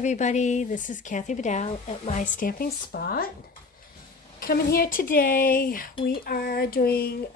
everybody. This is Kathy Vidal at my stamping spot. Coming here today, we are doing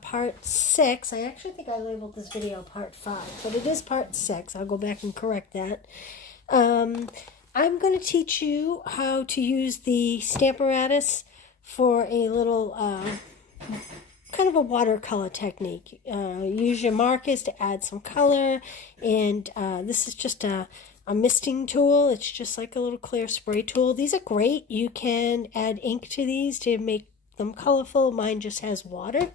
part 6. I actually think I labeled this video part 5, but it is part 6. I'll go back and correct that. I'm going to teach you how to use the Stamparatus for a little kind of a watercolor technique. Use your markers to add some color, and this is just a misting tool. It's just like a little clear spray tool. These are great. You can add ink to these to make them colorful. Mine just has water.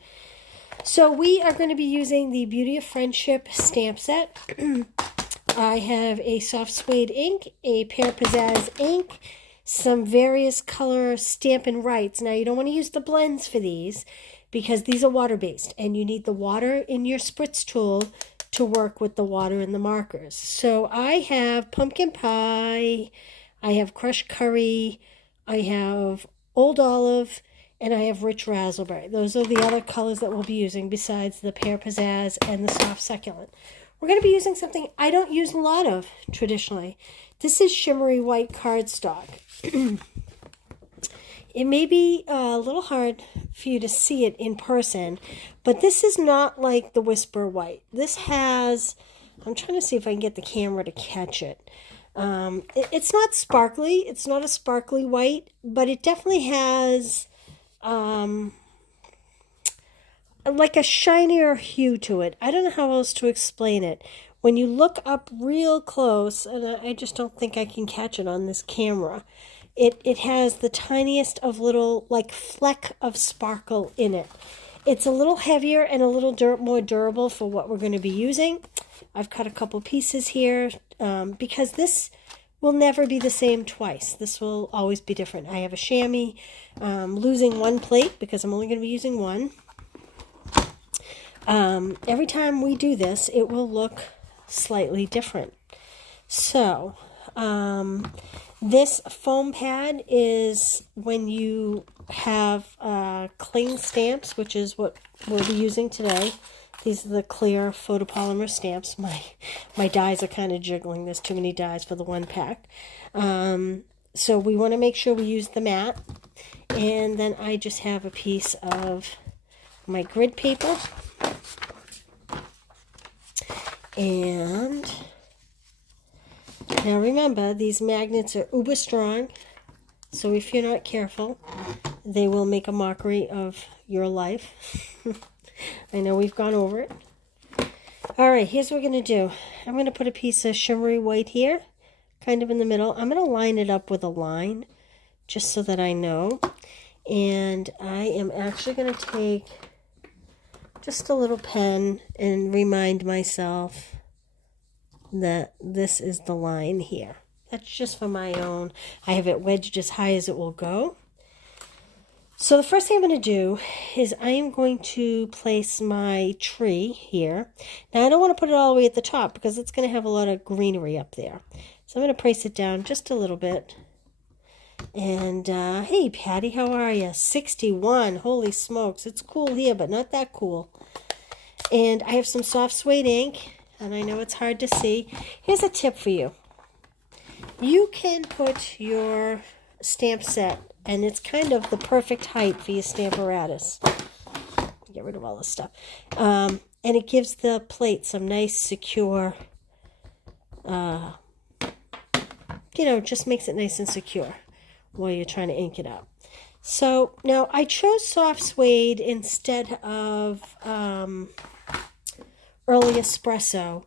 So we are going to be using the Beauty of Friendship stamp set. I have a soft suede ink, a Pear Pizzazz ink, some various color Stampin' Rights. Now you don't want to use the blends for these because these are water-based, and you need the water in your spritz tool to work with the water and the markers. So I have pumpkin pie, I have crushed curry, I have old olive, and I have rich raspberry. Those are the other colors that we'll be using besides the Pear Pizzazz and the soft succulent. We're going to be using something I don't use a lot of traditionally. This is shimmery white cardstock. It may be a little hard for you to see it in person, but this is not like the Whisper White. This has, I'm trying to see if I can get the camera to catch it. It's not sparkly. It's not a sparkly white, but it definitely has like a shinier hue to it. I don't know how else to explain it. When you look up real close, and I just don't think I can catch it on this camera, it has the tiniest of little, like, fleck of sparkle in it. It's a little heavier and a little more durable for what we're going to be using. I've cut a couple pieces here because this will never be the same twice. This will always be different. I have a chamois, losing one plate because I'm only going to be using one. Every time we do this, it will look slightly different. So, this foam pad is when you have cling stamps, which is what we'll be using today. These are the clear photopolymer stamps. My dies are kind of jiggling. There's too many dies for the one pack. So we want to make sure we use the mat. And then I just have a piece of my grid paper. And now remember, these magnets are uber strong, so if you're not careful, they will make a mockery of your life. I know we've gone over it. Alright, here's what we're going to do. I'm going to put a piece of shimmery white here, kind of in the middle. I'm going to line it up with a line, just so that I know. And I am actually going to take just a little pen and remind myself that this is the line here. That's just for my own. I have it wedged as high as it will go. So the first thing I'm going to do is I am going to place my tree here. Now I don't want to put it all the way at the top because it's going to have a lot of greenery up there. So I'm going to place it down just a little bit. And hey Patty, how are you? 61. Holy smokes. It's cool here, but not that cool. And I have some soft suede ink. And I know it's hard to see. Here's a tip for you. You can put your stamp set, and it's kind of the perfect height for your Stamparatus. Get rid of all this stuff. And it gives the plate some nice, secure, just makes it nice and secure while you're trying to ink it up. So now I chose soft suede instead of early espresso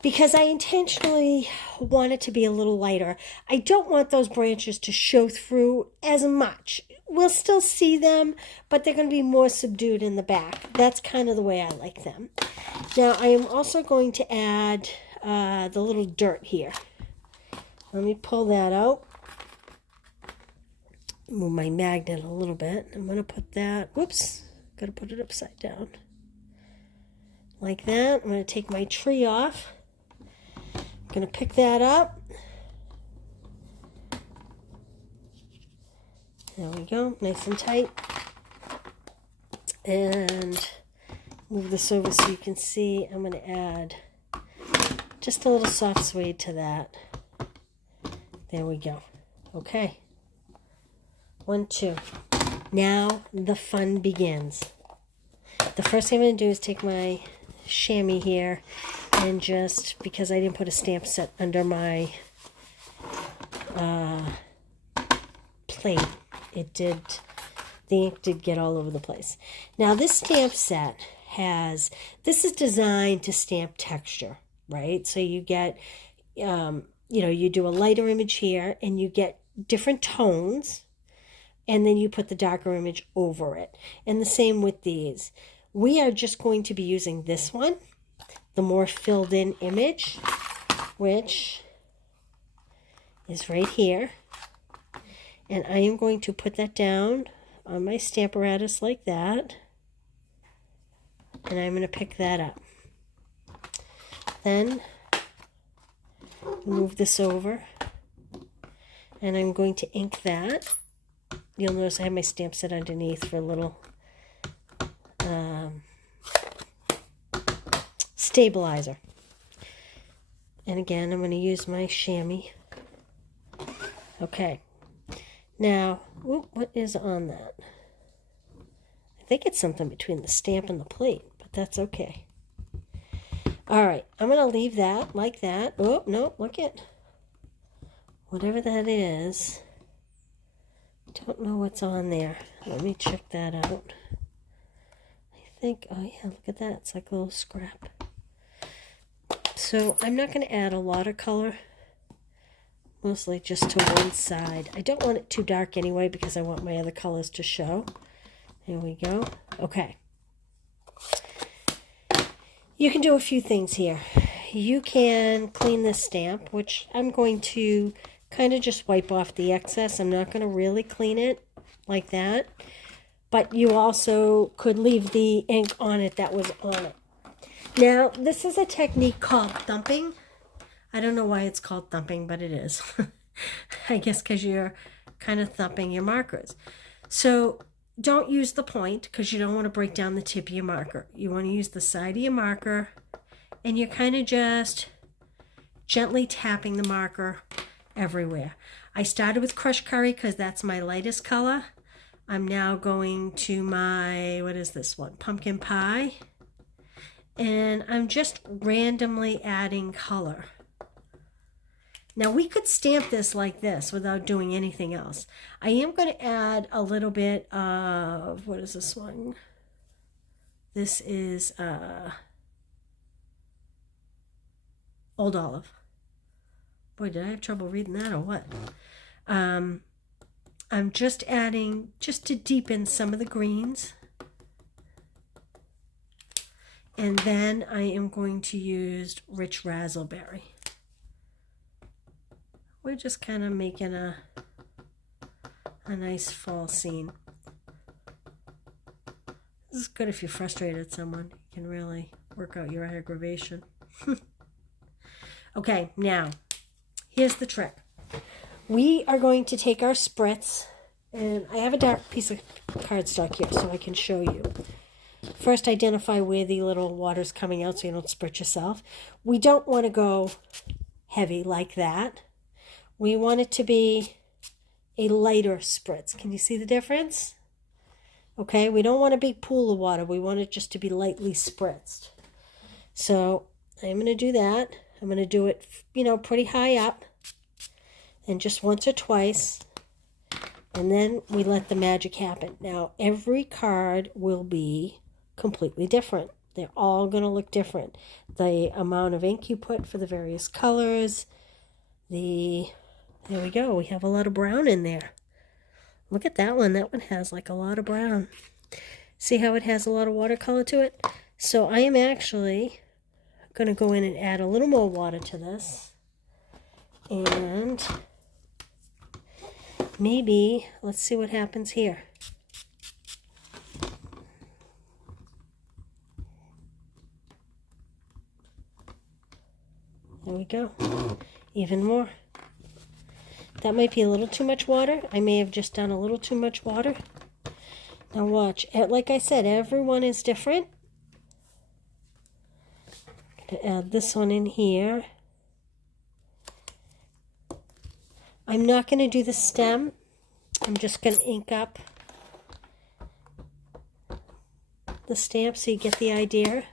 because I intentionally want it to be a little lighter. I don't want those branches to show through as much. We'll still see them, but they're going to be more subdued in the back. That's kind of the way I like them. Now I am also going to add the little dirt here. Let me pull that out. Move my magnet a little bit. I'm going to put that, whoops, got to put it upside down. Like that. I'm going to take my tree off. I'm going to pick that up. There we go, nice and tight. And move this over so you can see. I'm going to add just a little soft suede to that. There we go. Okay. 1, 2. Now the fun begins. The first thing I'm going to do is take my chamois here and just, because I didn't put a stamp set under my plate, the ink did get all over the place. Now this stamp set this is designed to stamp texture, right? So you get, you do a lighter image here and you get different tones, and then you put the darker image over it. And the same with these. We are just going to be using this one, the more filled in image, which is right here. And I am going to put that down on my Stamparatus like that. And I'm going to pick that up. Then move this over. And I'm going to ink that. You'll notice I have my stamp set underneath for a little stabilizer. And again, I'm going to use my chamois. Okay. Now, what is on that? I think it's something between the stamp and the plate, but that's okay. All right, I'm going to leave that like that. Oh, no, look at whatever that is. Don't know what's on there. Let me check that out. I think, oh yeah, look at that. It's like a little scrap. So I'm not going to add a watercolor, mostly just to one side. I don't want it too dark anyway because I want my other colors to show. There we go. Okay. You can do a few things here. You can clean this stamp, which I'm going to kind of just wipe off the excess. I'm not going to really clean it like that. But you also could leave the ink on it that was on it. Now, this is a technique called thumping. I don't know why it's called thumping, but it is. I guess because you're kind of thumping your markers. So don't use the point because you don't want to break down the tip of your marker. You want to use the side of your marker, and you're kind of just gently tapping the marker everywhere. I started with crushed curry because that's my lightest color. I'm now going to my, what is this one? Pumpkin pie. And I'm just randomly adding color. Now we could stamp this like this without doing anything else. I am going to add a little bit of, what is this one? This is Old Olive. Boy, did I have trouble reading that or what? I'm just adding, just to deepen some of the greens. And then I am going to use rich raspberry. We're just kind of making a nice fall scene. This is good if you're frustrated at someone. You can really work out your aggravation. Okay, now, here's the trick. We are going to take our spritz, and I have a dark piece of cardstock here so I can show you. First, identify where the little water's coming out so you don't spritz yourself. We don't want to go heavy like that. We want it to be a lighter spritz. Can you see the difference? Okay, we don't want a big pool of water. We want it just to be lightly spritzed. So I'm going to do that. I'm going to do it, pretty high up. And just once or twice. And then we let the magic happen. Now, every card will be completely different. They're all going to look different. The amount of ink you put for the various colors. There we go. We have a lot of brown in there. Look at that one. That one has like a lot of brown. See how it has a lot of watercolor to it? So I am actually going to go in and add a little more water to this. And maybe, let's see what happens here. There we go. Even more. That might be a little too much water. I may have just done a little too much water. Now watch. Like I said, everyone is different. I'm going to add this one in here. I'm not going to do the stem. I'm just going to ink up the stamp so you get the idea.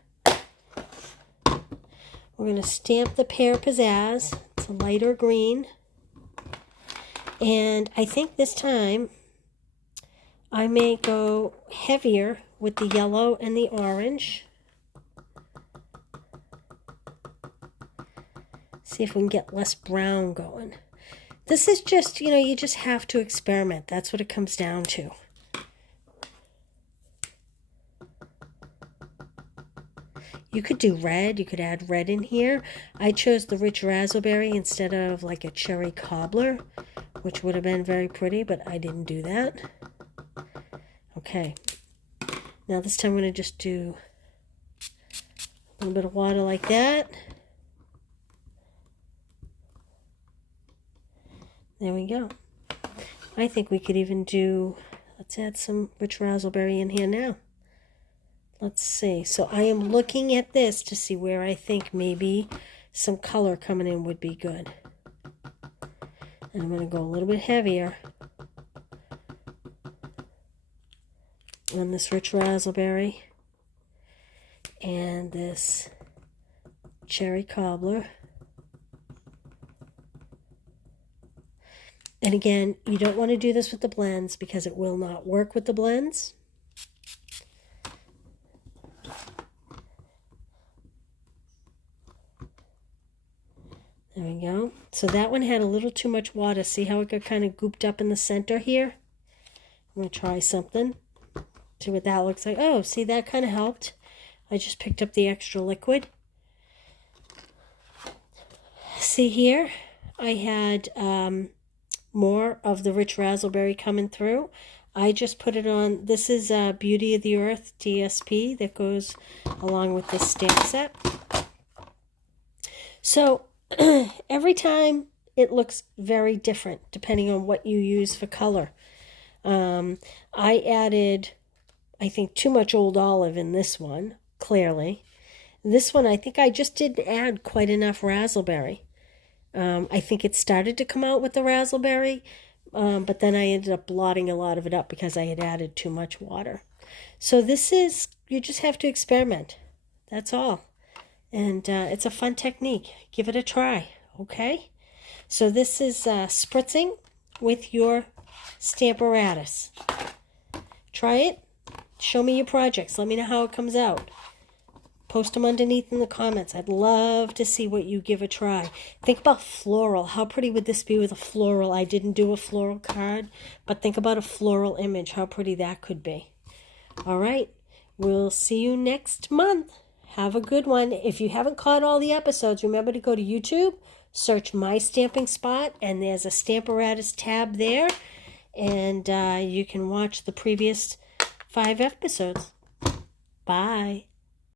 We're going to stamp the Pear Pizzazz. It's a lighter green. And I think this time I may go heavier with the yellow and the orange. See if we can get less brown going. This is just, you know, you just have to experiment. That's what it comes down to. You could do red. You could add red in here. I chose the rich raspberry instead of like a cherry cobbler, which would have been very pretty, but I didn't do that. Okay. Now this time I'm going to just do a little bit of water like that. There we go. I think we could even do, let's add some rich raspberry in here now. Let's see. So I am looking at this to see where I think maybe some color coming in would be good. And I'm going to go a little bit heavier on this rich raspberry and this cherry cobbler. And again, you don't want to do this with the blends because it will not work with the blends. There we go. So that one had a little too much water. See how it got kind of gooped up in the center here? I'm going to try something. See what that looks like. Oh, see, that kind of helped. I just picked up the extra liquid. See here? I had more of the rich raspberry coming through. I just put it on. This is Beauty of the Earth DSP that goes along with this stamp set. So every time it looks very different depending on what you use for color. I added, I think, too much old olive in this one, clearly. This one, I think I just didn't add quite enough raspberry. I think it started to come out with the raspberry, but then I ended up blotting a lot of it up because I had added too much water. So this is, you just have to experiment. That's all. And it's a fun technique. Give it a try, okay? So this is spritzing with your Stamparatus. Try it. Show me your projects. Let me know how it comes out. Post them underneath in the comments. I'd love to see what you give a try. Think about floral. How pretty would this be with a floral? I didn't do a floral card, but think about a floral image. How pretty that could be. All right. We'll see you next month. Have a good one. If you haven't caught all the episodes, remember to go to YouTube, search My Stamping Spot, and there's a Stamparatus tab there, and you can watch the previous 5 episodes. Bye.